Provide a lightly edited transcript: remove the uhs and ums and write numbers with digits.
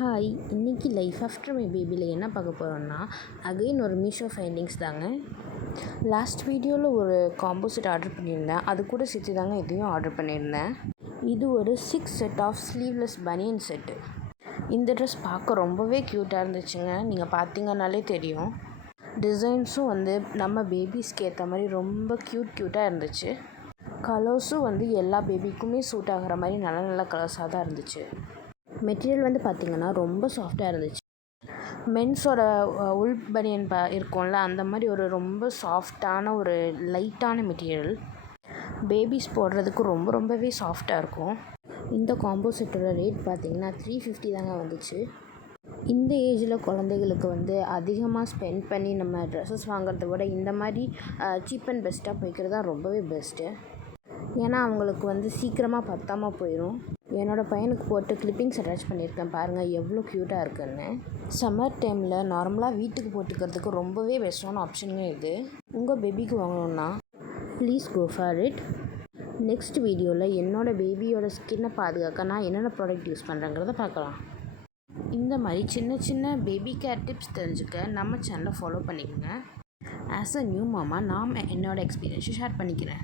Hi, இன்றைக்கி life after my பேபியில் என்ன பார்க்க போகிறோன்னா அகைன் ஒரு மீஷோ ஃபைண்டிங்ஸ் தாங்க. லாஸ்ட் வீடியோவில் ஒரு காம்போ செட் ஆர்டர் பண்ணியிருந்தேன். அது கூட சேர்த்து தாங்க இதையும் ஆர்டர் பண்ணியிருந்தேன். இது ஒரு 6 செட் ஆஃப் ஸ்லீவ்லெஸ் பனியன் செட்டு. இந்த ட்ரெஸ் பார்க்க ரொம்பவே க்யூட்டாக இருந்துச்சுங்க. நீங்கள் பார்த்தீங்கன்னாலே தெரியும். டிசைன்ஸும் நம்ம பேபிஸ்க்கு ஏற்ற மாதிரி ரொம்ப க்யூட்டாக இருந்துச்சு. கலர்ஸும் எல்லா பேபிக்குமே சூட் ஆகிற மாதிரி நல்ல நல்ல கலர்ஸாக தான் இருந்துச்சு. மெட்டீரியல் பார்த்திங்கன்னா ரொம்ப சாஃப்டாக இருந்துச்சு. மென்ஸோட உள் பனியன் இருக்கும்ல, அந்த மாதிரி ஒரு ரொம்ப சாஃப்டான ஒரு லைட்டான மெட்டீரியல். பேபிஸ் போடுறதுக்கு ரொம்பவே சாஃப்டாக இருக்கும். இந்த காம்போ செட்டோட ரேட் பார்த்திங்கன்னா 350 தாங்க வந்துச்சு. இந்த ஏஜில் குழந்தைகளுக்கு அதிகமாக ஸ்பெண்ட் பண்ணி நம்ம ட்ரெஸ்ஸஸ் வாங்குறத விட இந்த மாதிரி சீப் அண்ட் பெஸ்ட்டாக போய்க்கிறது தான் ரொம்பவே பெஸ்ட்டு. ஏன்னா அவங்களுக்கு சீக்கிரமாக பத்தாமல் போயிடும். என்னோடய பையனுக்கு போட்டு கிளிப்பிங்ஸ் அட்டாச் பண்ணியிருக்கேன். பாருங்கள் எவ்வளோ க்யூட்டாக இருக்குன்னு. சம்மர் டைமில் நார்மலாக வீட்டுக்கு போட்டுக்கிறதுக்கு ரொம்பவே பெஸ்ட்டான ஆப்ஷனுங்க இது. உங்கள் பேபிக்கு வாங்கணுன்னா please go for it. Next வீடியோவில் என்னோடய பேபியோட ஸ்கின்னை பாதுகாக்க நான் என்னென்ன ப்ராடக்ட் யூஸ் பண்ணுறேங்கிறத பார்க்கலாம். இந்த மாதிரி சின்ன சின்ன பேபி கேர் டிப்ஸ் தெரிஞ்சுக்க நம்ம சேனலை ஃபாலோ பண்ணிக்கோங்க. ஆஸ் அ நியூ மாமா நான் என்னோடய எக்ஸ்பீரியன்ஸை ஷேர் பண்ணிக்கிறேன்.